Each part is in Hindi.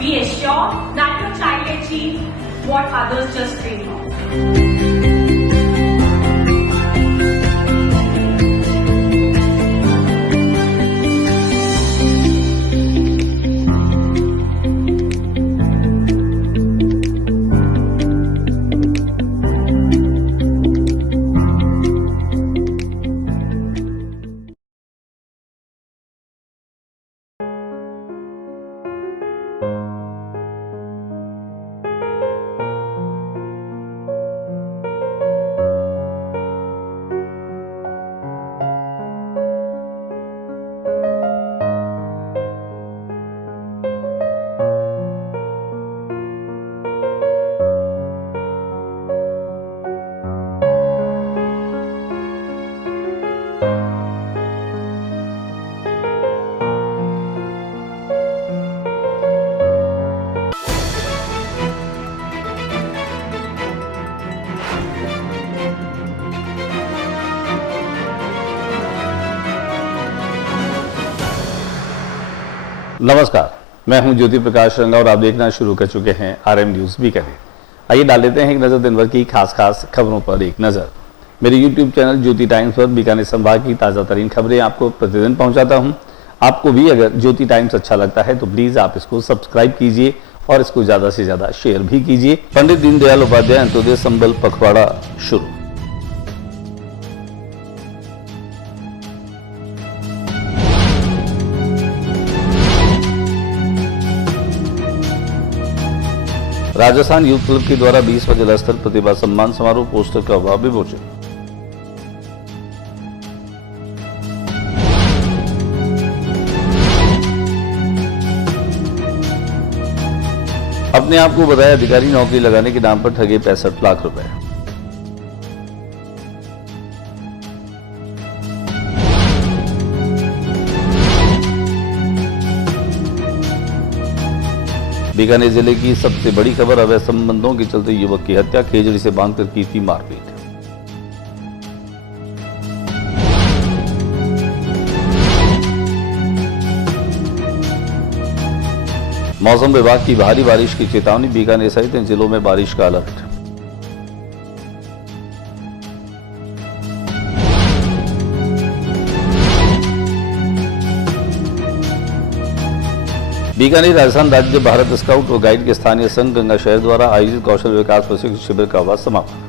We assure that your child achieves what others just dream of. नमस्कार, मैं हूं ज्योति प्रकाश रंगा और आप देखना शुरू कर चुके हैं आरएम न्यूज बीकानेर। आइए डाल लेते हैं एक नजर दिन भर की खास खबरों पर एक नजर। मेरे यूट्यूब चैनल ज्योति टाइम्स पर बीकानेर संभाग की ताजा तरीन खबरें आपको प्रतिदिन पहुंचाता हूं। आपको भी अगर ज्योति टाइम्स अच्छा लगता है तो प्लीज आप इसको सब्सक्राइब कीजिए और इसको ज्यादा से ज्यादा शेयर भी कीजिए। पंडित दीनदयाल उपाध्याय अंत्योदय संबल पखवाड़ा शुरू। राजस्थान यूथ क्लब के द्वारा 20वां जिला स्तर प्रतिभा सम्मान समारोह पोस्टर का हुआ विमोचन। अपने आप को बताया अधिकारी, नौकरी लगाने के नाम पर ठगे 65 लाख रुपए। बीकानेर जिले की सबसे बड़ी खबर, अवैध संबंधों के चलते युवक की हत्या, खेजड़ी से बांधकर की थी मारपीट। मौसम विभाग की भारी बारिश की चेतावनी, बीकानेर सहित इन जिलों में बारिश का अलर्ट। बीकानेर राजस्थान राज्य भारत स्काउट और गाइड के स्थानीय संघ गंगा शहर द्वारा आयोजित कौशल विकास प्रशिक्षण शिविर का हुआ समापन।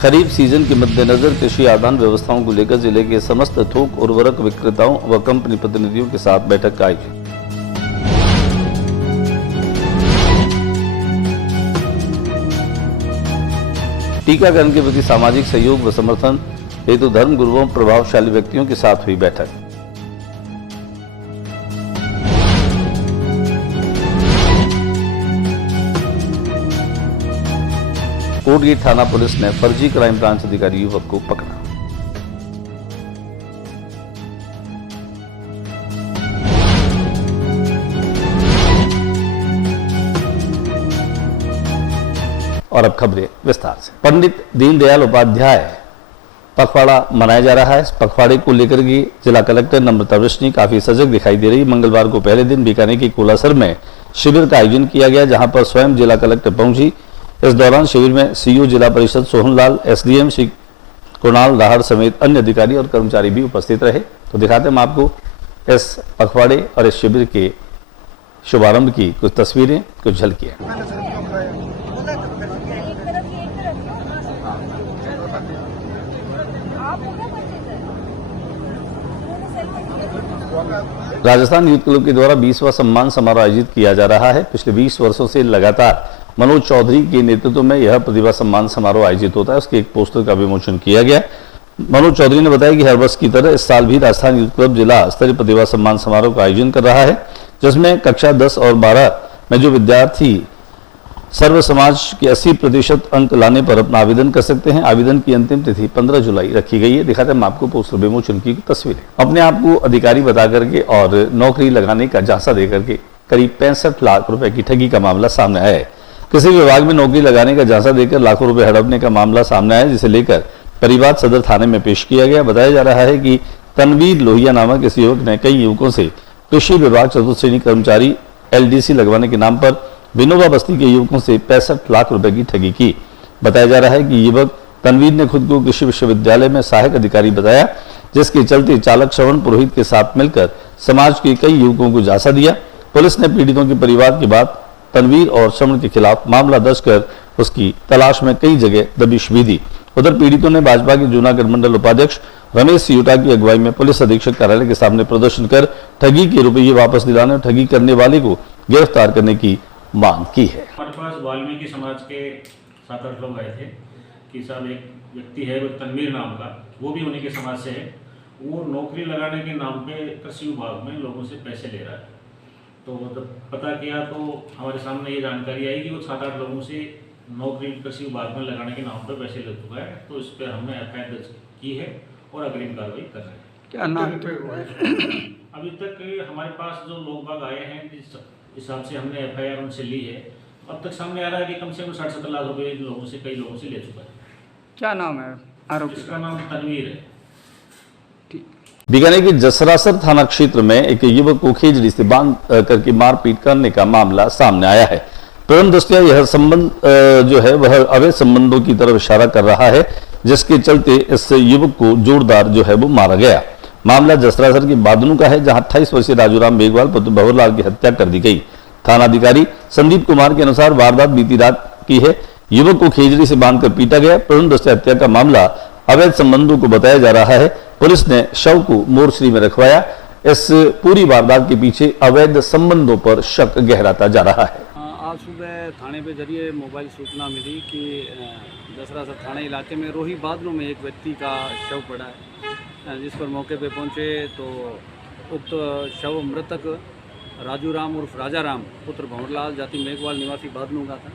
खरीफ सीजन के मद्देनजर कृषि आदान व्यवस्थाओं को लेकर जिले के समस्त थोक उर्वरक विक्रेताओं व कंपनी प्रतिनिधियों के साथ बैठक का आयोजन। टीकाकरण के प्रति सामाजिक सहयोग व समर्थन हेतु धर्म गुरुओं प्रभावशाली व्यक्तियों के साथ हुई बैठक। कोटगेट थाना पुलिस ने फर्जी क्राइम ब्रांच अधिकारी युवक को पकड़ा। और अब खबरें विस्तार से। पंडित दीनदयाल उपाध्याय पखवाड़ा मनाया जा रहा है। इस पखवाड़े को लेकर के जिला कलेक्टर नम्रता वृष्णि काफी सजग दिखाई दे रही। मंगलवार को पहले दिन बीकानेर के कोलासर में शिविर का आयोजन किया गया, जहां पर स्वयं जिला कलेक्टर पहुंची। इस दौरान शिविर में सीईओ जिला परिषद सोहनलाल, एसडीएम श्री कुणाल राहड़ समेत अन्य अधिकारी और कर्मचारी भी उपस्थित रहे। तो दिखाते हम आपको इस पखवाड़े और इस शिविर के शुभारंभ की कुछ तस्वीरें, कुछ झलकियां। राजस्थान यूथ क्लब के द्वारा 20वां सम्मान समारोह आयोजित किया जा रहा है। पिछले 20 वर्षों से लगातार मनोज चौधरी के नेतृत्व में यह प्रतिभा सम्मान समारोह आयोजित होता है। उसके एक पोस्टर का विमोचन किया गया। मनोज चौधरी ने बताया कि हर वर्ष की तरह इस साल भी राजस्थान यूथ क्लब जिला स्तरीय प्रतिभा सम्मान समारोह का आयोजन कर रहा है, जिसमें कक्षा 10 और 12 में जो विद्यार्थी सर्व समाज के 80% अंक लाने पर अपना आवेदन कर सकते हैं। आवेदन की अंतिम तिथि 15 जुलाई रखी गई है। दिखाते हैं आपको पोस्टर विमोचन की तस्वीरें। अपने आप को अधिकारी बता करके और नौकरी लगाने का झांसा दे करके करीब 65 लाख रुपए की ठगी का मामला सामने आया है। किसी विभाग में नौकरी लगाने का झांसा देकर लाखों रुपए हड़पने का मामला सामने आया, जिसे लेकर परिवाद सदर थाने में पेश किया गया। बताया जा रहा है कि तनवीर लोहिया नामक इस युवक ने कई युवकों से कृषि विभाग चतुर्थ श्रेणी कर्मचारी LDC लगवाने के नाम पर विनोबा बस्ती के युवकों से 65 लाख रुपए की ठगी की। बताया जा रहा है कि युवक तनवीर ने खुद को कृषि विश्वविद्यालय में सहायक अधिकारी बताया, जिसके चलते चालक श्रवण पुरोहित के साथ मिलकर समाज के कई युवकों को झांसा दिया। पुलिस ने पीड़ितों के परिवार के बाद तनवीर और श्रवण के खिलाफ मामला दर्ज कर उसकी तलाश में कई जगह दबिश भी दी। उधर पीड़ितों ने भाजपा के जूनागढ़ मंडल उपाध्यक्ष रमेश सियोटा की अगुवाई में पुलिस अधीक्षक कार्यालय के सामने प्रदर्शन कर ठगी के रुपये वापस दिलाने और ठगी करने वाले को गिरफ्तार करने की मांग की है। हमारे पास वाल्मीकि समाज के 7-8 लोग आए थे कि साहब एक व्यक्ति है वो तनवीर नाम का, वो भी उन्हीं के समाज से है, वो नौकरी लगाने के नाम पे कृषि विभाग में लोगों से पैसे ले रहा है। तो जब पता किया तो हमारे सामने ये जानकारी आई कि वो 7-8 लोगों से नौकरी कृषि विभाग में लगाने के नाम पर पैसे ले चुका है। तो इस पर हमने FIR दर्ज की है और अग्रिम कार्रवाई कर रहे हैं। क्या नाम? अभी तक हमारे पास जो लोग बाग आए हैं जिस हिसाब से हमने FIR उनसे ली है, अब तक सामने आ रहा है कि कम से कम 60-70 लाख रुपए लोगों से कई लोगों से ले चुका है। क्या नाम है आरोपी? इसका नाम तनवीर है। बीकानेर के जसरासर थाना क्षेत्र में एक युवक को खेजड़ी से बांध करके मारपीट करने का मामला सामने आया है। प्रथम दृष्टया यह संबंध जो है वह अवैध संबंधों की तरफ इशारा कर रहा है, जिसके चलते इस युवक को जोरदार जो है वो मारा गया। मामला जसरासर के बादनू का है, जहां 28 वर्षीय राजूराम मेघवाल पुत्र भंवरलाल की हत्या कर दी गई। थानाधिकारी संदीप कुमार के अनुसार वारदात बीती रात की है। युवक को खेजड़ी से बांधकर पीटा गया। प्रथम दृष्टया हत्या का मामला अवैध संबंधों को बताया जा रहा है। पुलिस ने शव को मोर्चरी में रखवाया। इस पूरी वारदात के पीछे अवैध संबंधों पर शक गहराता जा रहा है। आज सुबह थाने पे जरिए मोबाइल सूचना मिली कि दसरासर थाने इलाके में रोही बादलों में एक व्यक्ति का शव पड़ा है, जिस पर मौके पे पहुंचे तो उक्त शव मृतक राजू राम उर्फ राजा राम पुत्र भंवरलाल जाति मेघवाल निवासी बादलों का था।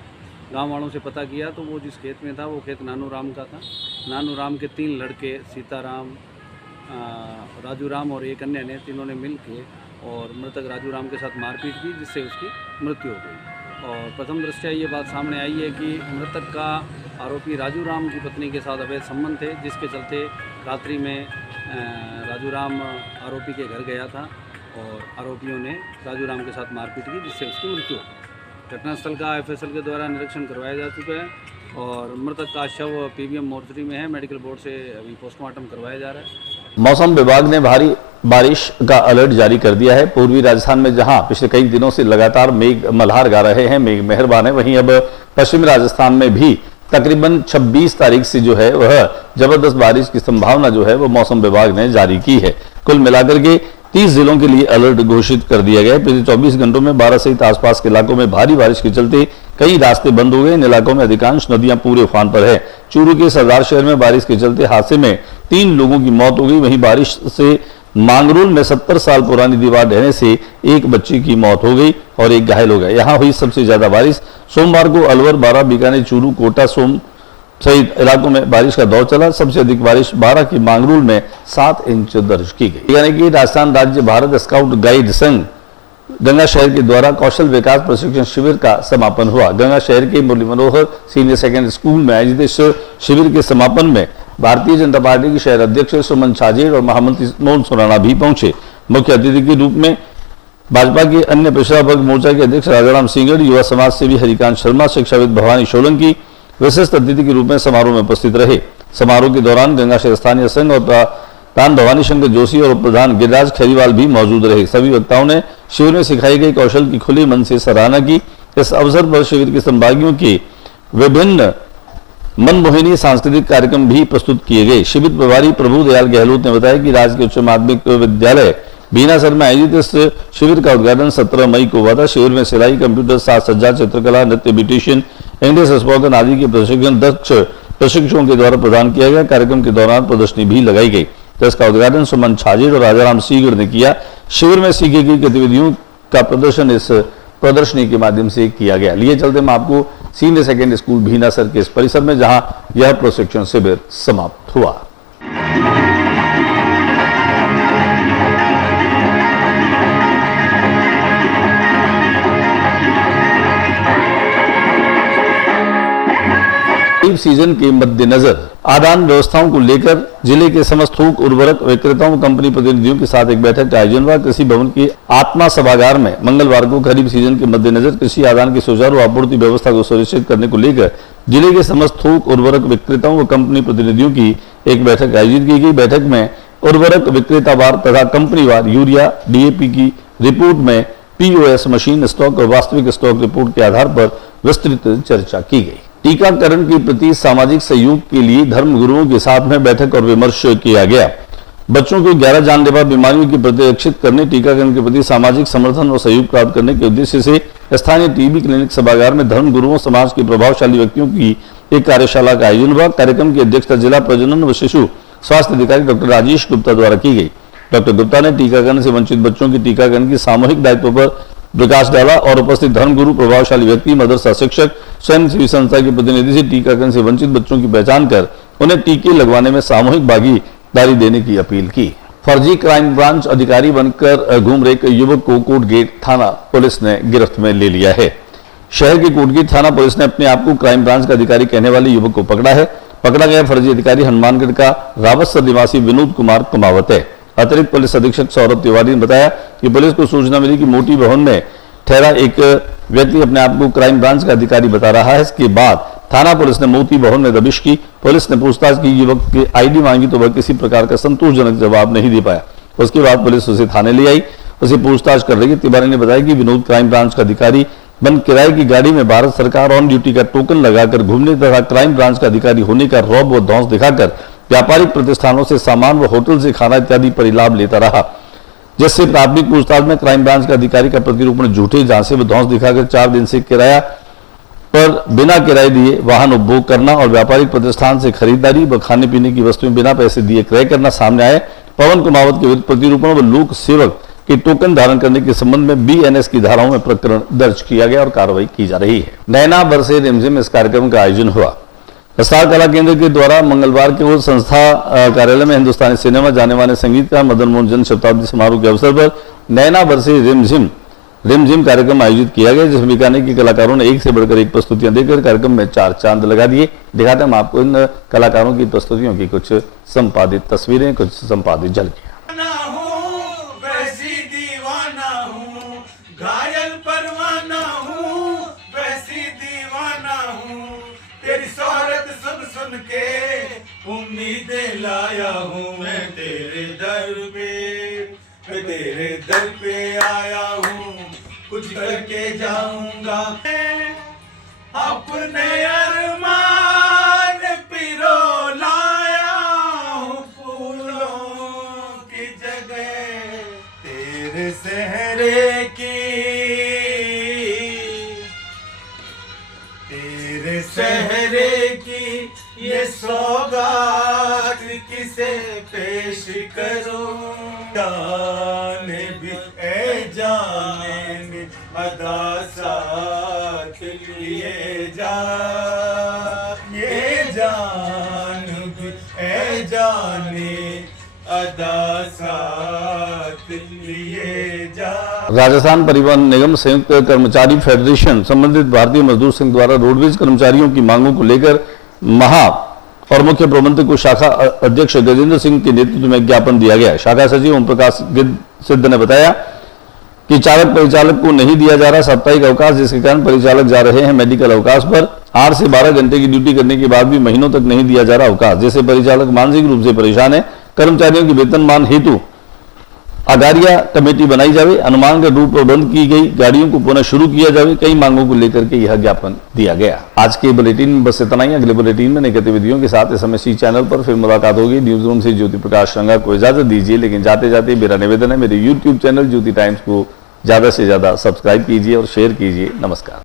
गांव वालों से पता किया तो वो जिस खेत में था वो खेत नानू राम का था। नानू राम के 3 लड़के सीताराम, राजू राम और एक अन्य ने, तीनों ने मिल के और मृतक राजू राम के साथ मारपीट की, जिससे उसकी मृत्यु हो गई। और प्रथम दृष्टया ये बात सामने आई है कि मृतक का आरोपी राजू राम की पत्नी के साथ अवैध संबंध थे, जिसके चलते रात्रि में राजू राम आरोपी के घर गया था और आरोपियों ने राजू राम के साथ मारपीट की, जिससे उसकी मृत्यु हो गई। घटनास्थल का FSL के द्वारा निरीक्षण करवाया जा चुका है और मृतक का शव PBM मोर्चरी में है। मेडिकल बोर्ड से अभी पोस्टमार्टम करवाया जा रहा है। मौसम विभाग ने भारी बारिश का अलर्ट जारी कर दिया है। पूर्वी राजस्थान में जहां पिछले कई दिनों से लगातार मेघ मल्हार गा रहे हैं, मेघ मेहरबान है, वहीं अब पश्चिमी राजस्थान में भी तकरीबन 26 तारीख से जो है वह जबरदस्त बारिश की संभावना जो है वो मौसम विभाग ने जारी की है। कुल मिलाकर के 30 जिलों के लिए अलर्ट घोषित कर दिया गया है। पिछले 24 घंटों में 12 सहित आसपास के इलाकों में भारी बारिश के चलते कई रास्ते बंद हो गए। इन इलाकों में अधिकांश नदियां पूरे उफान पर है। चूरू के सरदार शहर में बारिश के चलते हादसे में 3 लोगों की मौत हो गई। वहीं बारिश से मांगरोल में 70 साल पुरानी दीवार ढहने से एक बच्चे की मौत हो गई और एक घायल हो गया। यहाँ हुई सबसे ज्यादा बारिश सोमवार को अलवर, बारां, बीकानेर, चूरू, कोटा, सोम सहित इलाकों में बारिश का दौर चला। सबसे अधिक बारिश 12 की मांगरोल में 7 इंच दर्ज की गई। यानी कि राजस्थान राज्य भारत स्काउट गाइड संघ गंगा शहर के द्वारा कौशल विकास प्रशिक्षण शिविर का समापन हुआ। गंगा शहर के Murli Manohar senior secondary school में आयोजित इस शिविर के समापन में भारतीय जनता पार्टी के शहर अध्यक्ष सुमन छाजेड़ और महामंत्री मोहन सुराना भी पहुंचे। मुख्य अतिथि के रूप में भाजपा के अन्य पिछड़ा वर्ग मोर्चा के अध्यक्ष राजाराम सिंगड़, युवा समाज सेवी हरिकांत शर्मा, शिक्षाविद भवानी सोलंकी विशिष्ट अतिथि के रूप में समारोह में उपस्थित रहे। समारोह के दौरान गंगा शहर स्थानीय संघ और प्रधान भवानी शंकर जोशी और प्रधान गिरिराज खैरीवाल भी मौजूद रहे। सभी वक्ताओं ने शिविर में सिखाई गई कौशल की खुले मन से सराहना की। इस अवसर पर शिविर के संभागियों के विभिन्न मनमोहिनी सांस्कृतिक कार्यक्रम भी प्रस्तुत किए गए। शिविर प्रभारी प्रभु दयाल गहलोत ने बताया कि राजकीय उच्च माध्यमिक विद्यालय बीनासर में आयोजित इस शिविर का उद्घाटन 17 मई को हुआ था। शिविर में सिलाई, कंप्यूटर, साज सज्जा, चित्रकला, नृत्य, ब्यूटिशियन, इंग्लिश स्पोकन आदि के प्रशिक्षण दक्ष प्रशिक्षकों के द्वारा प्रदान किया गया। कार्यक्रम के दौरान प्रदर्शनी भी लगाई गई। तो इसका उद्घाटन सुमन छाजेड़ और राजाराम सीगड़ ने किया। शिविर में सीखी गई गतिविधियों का प्रदर्शन इस प्रदर्शनी के माध्यम से किया गया। लिए चलते मैं आपको सीनियर सेकेंडरी स्कूल भीनासर के इस परिसर में जहां यह प्रशिक्षण शिविर समाप्त हुआ। खरीफ सीजन के मद्देनजर आदान व्यवस्थाओं को लेकर जिले के समस्त थोक उर्वरक विक्रेताओं कंपनी प्रतिनिधियों के साथ एक बैठक का आयोजन हुआ। कृषि भवन के आत्मा सभागार में मंगलवार को खरीफ सीजन के मद्देनजर कृषि आदान की सुचारू आपूर्ति व्यवस्था को सुनिश्चित करने को लेकर जिले के समस्त थोक उर्वरक विक्रेताओं व कंपनी प्रतिनिधियों की एक बैठक आयोजित की गई। बैठक में उर्वरक विक्रेतावार तथा कंपनीवार यूरिया डीएपी की रिपोर्ट में पीओएस मशीन स्टॉक और वास्तविक स्टॉक रिपोर्ट के आधार पर विस्तृत चर्चा की गई। टीकाकरण के प्रति सामाजिक सहयोग के लिए धर्म गुरुओं के साथ में बैठक और विमर्श किया गया। बच्चों को 11 जानलेवा बीमारियों की प्रतिरक्षित करने, टीकाकरण के प्रति सामाजिक समर्थन और सहयोग प्राप्त करने के उद्देश्य से स्थानीय टीबी क्लिनिक सभागार में धर्म गुरुओं समाज के प्रभावशाली व्यक्तियों की एक कार्यशाला का आयोजन हुआ। कार्यक्रम की अध्यक्षता जिला प्रजनन व शिशु स्वास्थ्य अधिकारी डॉक्टर राजेश गुप्ता द्वारा की गई। डॉक्टर गुप्ता ने टीकाकरण से वंचित बच्चों की टीकाकरण की सामूहिक दायित्व पर प्रकाश डाला और उपस्थित धर्मगुरु, प्रभावशाली व्यक्ति, मदरसा शिक्षक, स्वयंसेवी संस्था के प्रतिनिधि से टीकाकरण से वंचित बच्चों की पहचान कर उन्हें टीके लगवाने में सामूहिक भागीदारी देने की अपील की। फर्जी क्राइम ब्रांच अधिकारी बनकर घूम रहे एक युवक को कोटगेट थाना पुलिस ने गिरफ्त में ले लिया है। शहर के कोटगेट थाना पुलिस ने अपने आप को क्राइम ब्रांच का अधिकारी कहने वाले युवक को पकड़ा है। पकड़ा गया फर्जी अधिकारी हनुमानगढ़ का रावतसर निवासी विनोद कुमार कुमावत है। अतिरिक्त पुलिस अधीक्षक सौरभ तिवारी ने बताया कि पुलिस को सूचना मिली कि मोती भवन में ठहरा एक व्यक्ति अपने आप को क्राइम ब्रांच का अधिकारी बता रहा है। इसके बाद थाना पुलिस ने मोती भवन में दबिश की। पुलिस ने पूछताछ की, युवक की आईडी मांगी तो वह किसी प्रकार का संतोषजनक जवाब नहीं दे पाया। उसके बाद पुलिस उसे थाने ले आई, उसे पूछताछ कर रही है। तिवारी ने बताया कि विनोद क्राइम ब्रांच का अधिकारी बन किराए की गाड़ी में भारत सरकार ऑन ड्यूटी का टोकन लगाकर घूमने तथा क्राइम ब्रांच का अधिकारी होने का रौब व धौंस दिखाकर व्यापारिक प्रतिष्ठानों से सामान व होटल से खाना इत्यादि परिलाभ लेता रहा, जिससे प्राथमिक पूछताछ में क्राइम ब्रांच का अधिकारी का प्रतिरूपण झूठे झांसे व धौंस दिखाकर 4 दिन से किराया पर बिना किराए दिए वाहन उपभोग करना और व्यापारिक प्रतिष्ठान से खरीदारी व खाने पीने की वस्तुएं बिना पैसे दिए क्रय करना सामने आए। पवन कुमावत के विरुद्ध प्रतिरूपण व लोक सेवक के टोकन धारण करने के संबंध में बीएनएस की धाराओं में प्रकरण दर्ज किया गया और कार्रवाई की जा रही है। नैना बरसे रिमझिम इस कार्यक्रम का आयोजन हुआ। स्टार कला केंद्र के द्वारा मंगलवार के संस्था कार्यालय में हिंदुस्तानी सिनेमा जाने माने संगीतकार मदन मोहन जन्म शताब्दी समारोह के अवसर पर नैना बरसे रिमझिम कार्यक्रम आयोजित किया गया, जिसमें बीकानेर के कलाकारों ने एक से बढ़कर एक प्रस्तुतियां देकर कार्यक्रम में 4 चांद लगा दिए। दिखाते हम आपको इन कलाकारों की प्रस्तुतियों की कुछ संपादित तस्वीरें, कुछ संपादित झलकियां। उम्मीदें लाया हूँ मैं तेरे दर पे आया हूँ, कुछ करके जाऊंगा। अपने अरमान पिरो लाया हूँ, फूलों की जगह तेरे सहरे की, तेरे सहरे की ये सौगात किसे पेश करूं। जाने भी ए जाने अदा साथ लिए जा, ये जान भी ए जाने अदा साथ लिए जा। राजस्थान परिवहन निगम संयुक्त कर्मचारी फेडरेशन संबंधित भारतीय मजदूर संघ द्वारा रोडवेज कर्मचारियों की मांगों को लेकर महा और मुख्य प्रबंधक को शाखा अध्यक्ष गजेंद्र सिंह के नेतृत्व में ज्ञापन दिया गया। शाखा सचिव ओम प्रकाश सिद्ध ने बताया कि चालक परिचालक को नहीं दिया जा रहा साप्ताहिक अवकाश, जिसके कारण परिचालक जा रहे हैं मेडिकल अवकाश पर। 8 से 12 घंटे की ड्यूटी करने के बाद भी महीनों तक नहीं दिया जा रहा अवकाश, जिससे परिचालक मानसिक रूप से परेशान है। कर्मचारियों की वेतनमान हेतु आगारिया कमेटी बनाई जावे, अनुमानगढ़ रूट पर बंद की गई गाड़ियों को पुनः शुरू किया जावे। कई मांगों को लेकर के यह ज्ञापन दिया गया। आज के बुलेटिन में बस इतना ही। अगले बुलेटिन में नई गतिविधियों के साथ एसएमएससी चैनल पर फिर मुलाकात होगी। न्यूज रूम से ज्योति प्रकाश रंगा को इजाजत दीजिए, लेकिन जाते जाते मेरा निवेदन है, मेरे यूट्यूब चैनल ज्योति टाइम्स को ज्यादा से ज्यादा सब्सक्राइब कीजिए और शेयर कीजिए। नमस्कार।